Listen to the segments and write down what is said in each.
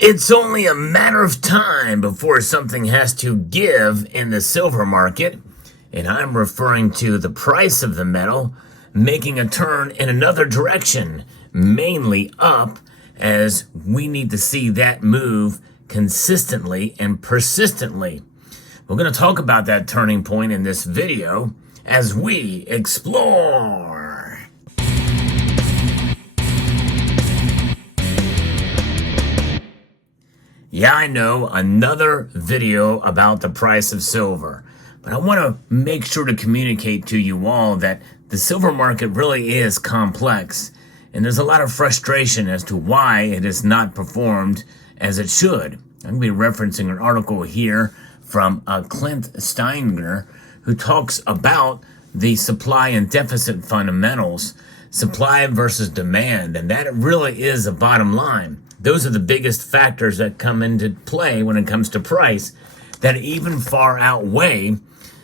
It's only a matter of time before something has to give in the silver market, and I'm referring to the price of the metal making a turn in another direction, mainly up, as we need to see that move consistently and persistently. We're going to talk about that turning point in this video as we explore. Yeah, I know, another video about the price of silver. But I want to make sure to communicate to you all that the silver market really is complex. And there's a lot of frustration as to why it has not performed as it should. I'm going to be referencing an article here from Clint Steiner, who talks about the supply and deficit fundamentals, supply versus demand. And that really is the bottom line. Those are the biggest factors that come into play when it comes to price that even far outweigh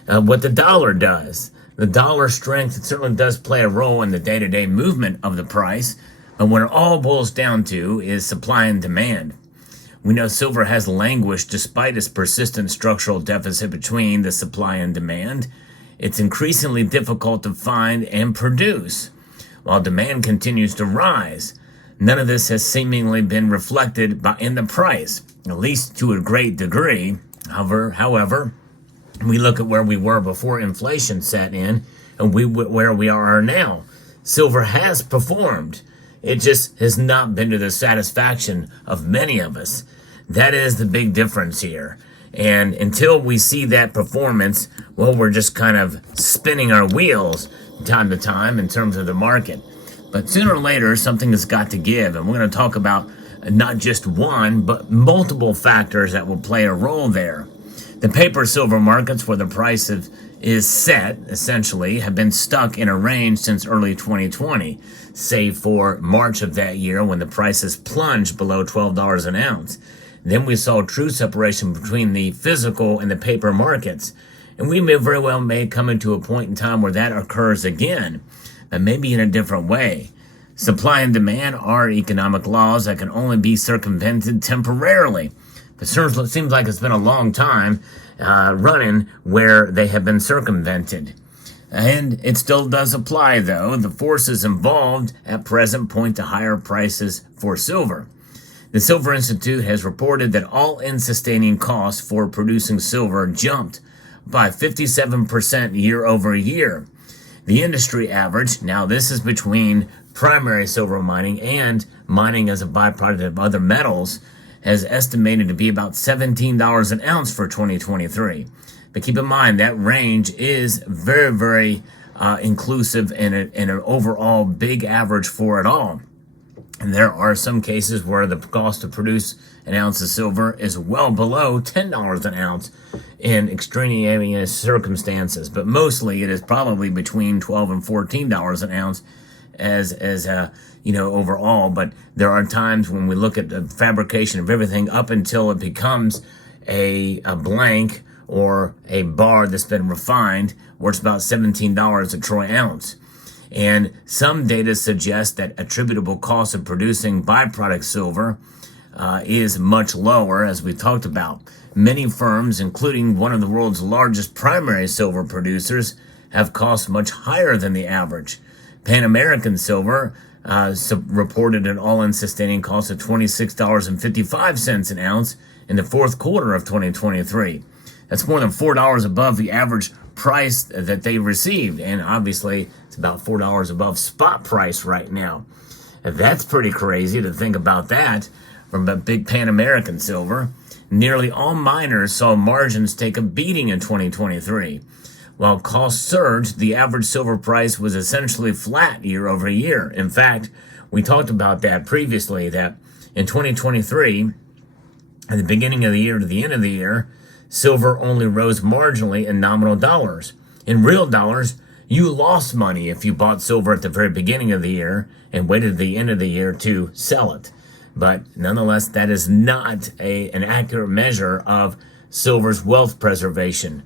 what the dollar does. The dollar strength, it certainly does play a role in the day-to-day movement of the price, but what it all boils down to is supply and demand. We know silver has languished despite its persistent structural deficit between the supply and demand. It's increasingly difficult to find and produce, while demand continues to rise. None of this has seemingly been reflected in the price, at least to a great degree. However, we look at where we were before inflation set in and where we are now. Silver has performed. It just has not been to the satisfaction of many of us. That is the big difference here. And until we see that performance, well, we're just kind of spinning our wheels time to time in terms of the market. But sooner or later, something has got to give. And we're going to talk about not just one, but multiple factors that will play a role there. The paper silver markets, where the price is set, essentially, have been stuck in a range since early 2020, save for March of that year when the prices plunged below $12 an ounce. Then we saw true separation between the physical and the paper markets. And we may very well come into a point in time where that occurs again, but maybe in a different way. Supply and demand are economic laws that can only be circumvented temporarily. It certainly seems like it's been a long time running where they have been circumvented. And it still does apply, though. The forces involved at present point to higher prices for silver. The Silver Institute has reported that all-in sustaining costs for producing silver jumped by 57% year over year. The industry average, now this is between primary silver mining and mining as a byproduct of other metals, has estimated to be about $17 an ounce for 2023. But keep in mind, that range is very, very inclusive and an overall big average for it all. And there are some cases where the cost to produce an ounce of silver is well below $10 an ounce in extraneous circumstances. But mostly it is probably between $12 and $14 an ounce as overall. But there are times when we look at the fabrication of everything up until it becomes a blank or a bar that's been refined, where it's about $17 a troy ounce. And some data suggest that attributable cost of producing byproduct silver is much lower, as we talked about. Many firms, including one of the world's largest primary silver producers, have costs much higher than the average. Pan American Silver reported an all-in sustaining cost of $26.55 an ounce in the fourth quarter of 2023. That's more than $4 above the average price that they received, and obviously it's about $4 above spot price right now. That's pretty crazy to think about that from a big Pan American Silver. Nearly all miners saw margins take a beating in 2023. While costs surged, the average silver price was essentially flat year over year. In fact, we talked about that previously, that in 2023, at the beginning of the year to the end of the year, silver only rose marginally in nominal dollars. In real dollars, you lost money if you bought silver at the very beginning of the year and waited to the end of the year to sell it. But nonetheless, that is not an accurate measure of silver's wealth preservation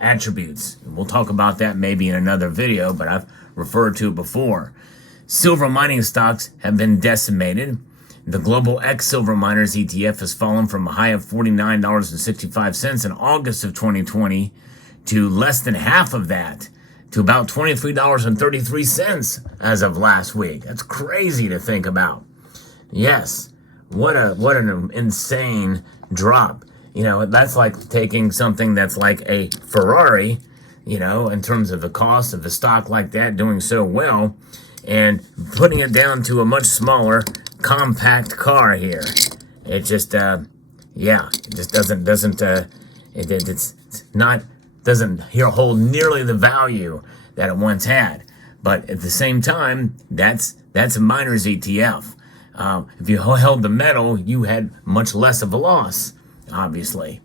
attributes. We'll talk about that maybe in another video, but I've referred to it before. Silver mining stocks have been decimated. The global X silver miners ETF has fallen from a high of $49.65 in August of 2020 to less than half of that, to about $23.33 as of last week. That's crazy to think about. Yes, what an insane drop. That's like taking something that's like a Ferrari, in terms of the cost of the stock like that doing so well, and putting it down to a much smaller compact car here. It just it just doesn't hold nearly the value that it once had. But at the same time, that's a miner's ETF. If you held the metal, you had much less of a loss, obviously.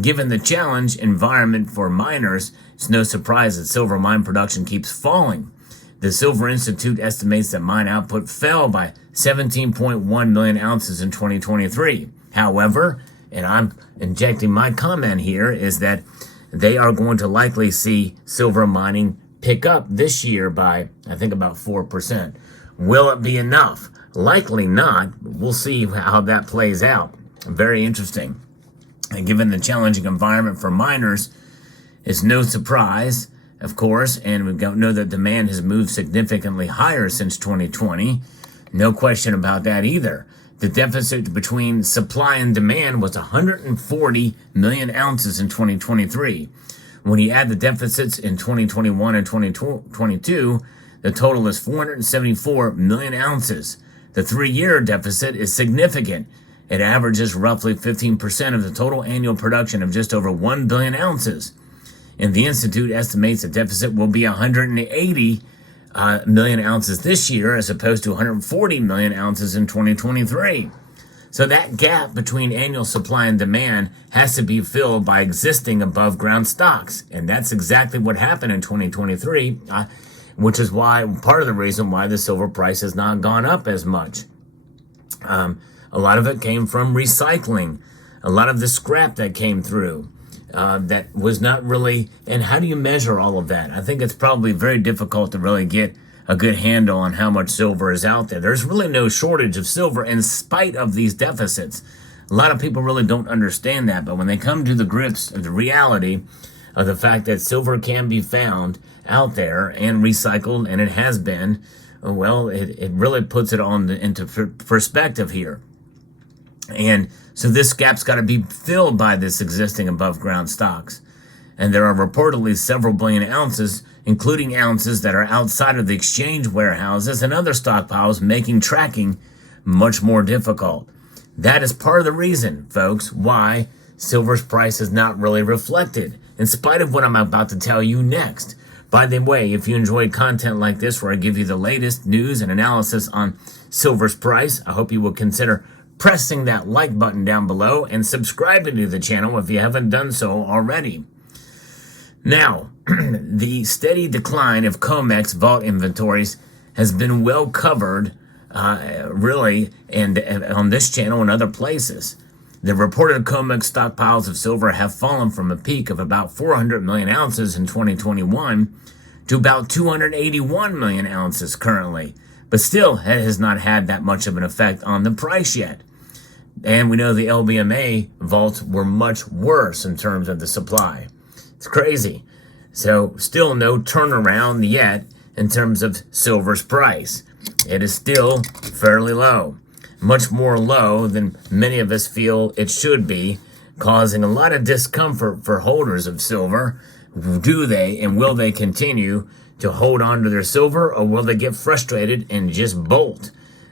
Given the challenge environment for miners, it's no surprise that silver mine production keeps falling. The Silver Institute estimates that mine output fell by 17.1 million ounces in 2023. However, and I'm injecting my comment here, is that they are going to likely see silver mining pick up this year by, I think, about 4%. Will it be enough? Likely not. We'll see how that plays out. Very interesting. And given the challenging environment for miners, it's no surprise, of course, and we know that demand has moved significantly higher since 2020. No question about that either. The deficit between supply and demand was 140 million ounces in 2023. When you add the deficits in 2021 and 2022, the total is 474 million ounces. The 3-year deficit is significant. It averages roughly 15% of the total annual production of just over 1 billion ounces. And the Institute estimates the deficit will be 180 million ounces this year as opposed to 140 million ounces in 2023. So that gap between annual supply and demand has to be filled by existing above ground stocks. And that's exactly what happened in 2023, which is why part of the reason why the silver price has not gone up as much. A lot of it came from recycling, a lot of the scrap that came through. That was not really, and how do you measure all of that? I think it's probably very difficult to really get a good handle on how much silver is out there. There's really no shortage of silver in spite of these deficits. A lot of people really don't understand that, but when they come to the grips of the reality of the fact that silver can be found out there and recycled, and it has been, well, it really puts it into perspective here. And so this gap's got to be filled by this existing above ground stocks. And there are reportedly several billion ounces, including ounces that are outside of the exchange warehouses and other stockpiles, making tracking much more difficult. That is part of the reason, folks, why silver's price is not really reflected, in spite of what I'm about to tell you next. By the way, if you enjoy content like this where I give you the latest news and analysis on silver's price, I hope you will consider pressing that like button down below and subscribing to the channel if you haven't done so already. Now, the steady decline of COMEX vault inventories has been well covered, really, and on this channel and other places. The reported COMEX stockpiles of silver have fallen from a peak of about 400 million ounces in 2021 to about 281 million ounces currently, but still it has not had that much of an effect on the price yet. And we know the LBMA vaults were much worse in terms of the supply. It's crazy. So still no turnaround yet in terms of silver's price. It is still fairly low, much more low than many of us feel it should be, causing a lot of discomfort for holders of silver. Do they and will they continue to hold on to their silver, or will they get frustrated and just bolt?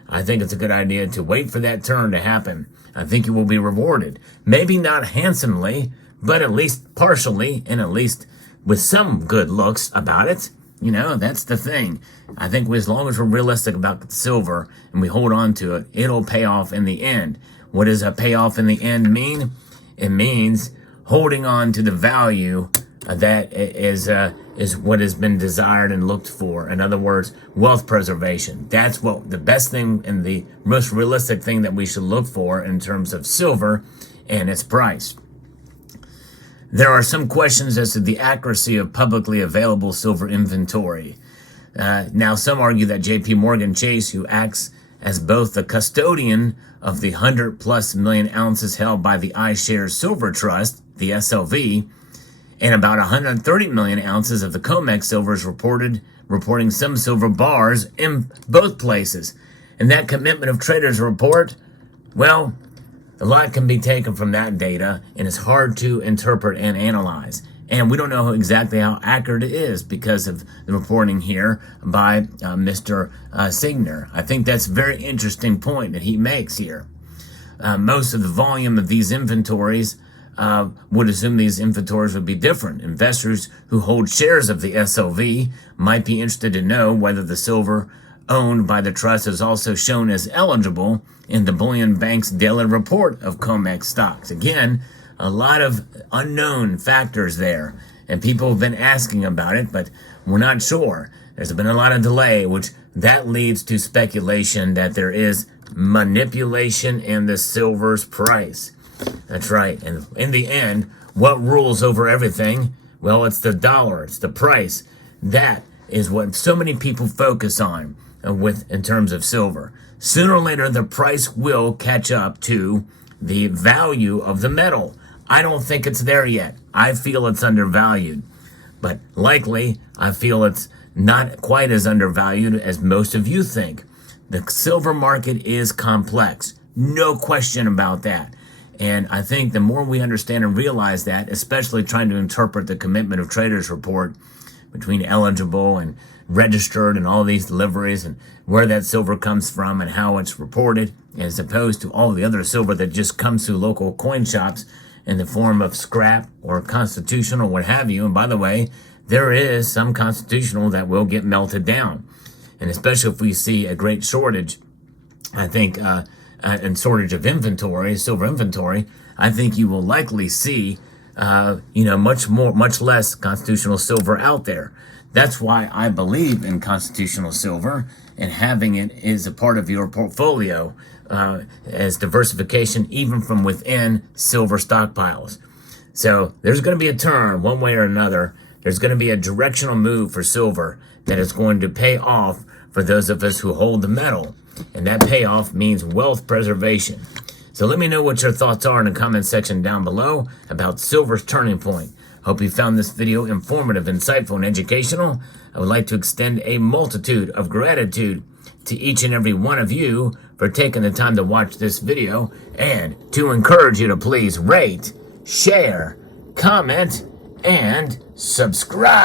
I think it's a good idea to wait for that turn to happen. I think you will be rewarded. Maybe not handsomely, but at least partially, and at least with some good looks about it. That's the thing. I think as long as we're realistic about silver and we hold on to it, it'll pay off in the end. What does a payoff in the end mean? It means holding on to the value that is what has been desired and looked for. In other words, wealth preservation. That's what the best thing and the most realistic thing that we should look for in terms of silver and its price. There are some questions as to the accuracy of publicly available silver inventory. Now, some argue that J.P. Morgan Chase, who acts as both the custodian of the 100+ million ounces held by the iShares Silver Trust, the SLV, and about 130 million ounces of the COMEX silver is reporting some silver bars in both places. And that commitment of traders report, well, a lot can be taken from that data, and it's hard to interpret and analyze. And we don't know exactly how accurate it is because of the reporting here by Mr. Signer. I think that's a very interesting point that he makes here. Most of the volume of these inventories would assume these inventories would be different. Investors who hold shares of the SLV might be interested to know whether the silver owned by the trust is also shown as eligible in the Bullion Bank's daily report of COMEX stocks. Again, a lot of unknown factors there, and people have been asking about it, but we're not sure. There's been a lot of delay, which that leads to speculation that there is manipulation in the silver's price. That's right. And in the end, what rules over everything? Well, it's the dollar. It's the price. That is what so many people focus on in terms of silver. Sooner or later, the price will catch up to the value of the metal. I don't think it's there yet. I feel it's undervalued. But likely, I feel it's not quite as undervalued as most of you think. The silver market is complex. No question about that. And I think the more we understand and realize that, especially trying to interpret the commitment of traders report between eligible and registered and all these deliveries and where that silver comes from and how it's reported, as opposed to all the other silver that just comes through local coin shops in the form of scrap or constitutional, what have you. And by the way, there is some constitutional that will get melted down. And especially if we see a great shortage, I think, and shortage of inventory, silver inventory, I think you will likely see, much less constitutional silver out there. That's why I believe in constitutional silver, and having it is a part of your portfolio as diversification, even from within silver stockpiles. So there's going to be a turn one way or another. There's going to be a directional move for silver that is going to pay off for those of us who hold the metal. And that payoff means wealth preservation. So let me know what your thoughts are in the comment section down below about silver's turning point. Hope you found this video informative, insightful, and educational. I would like to extend a multitude of gratitude to each and every one of you for taking the time to watch this video, and to encourage you to please rate, share, comment, and subscribe.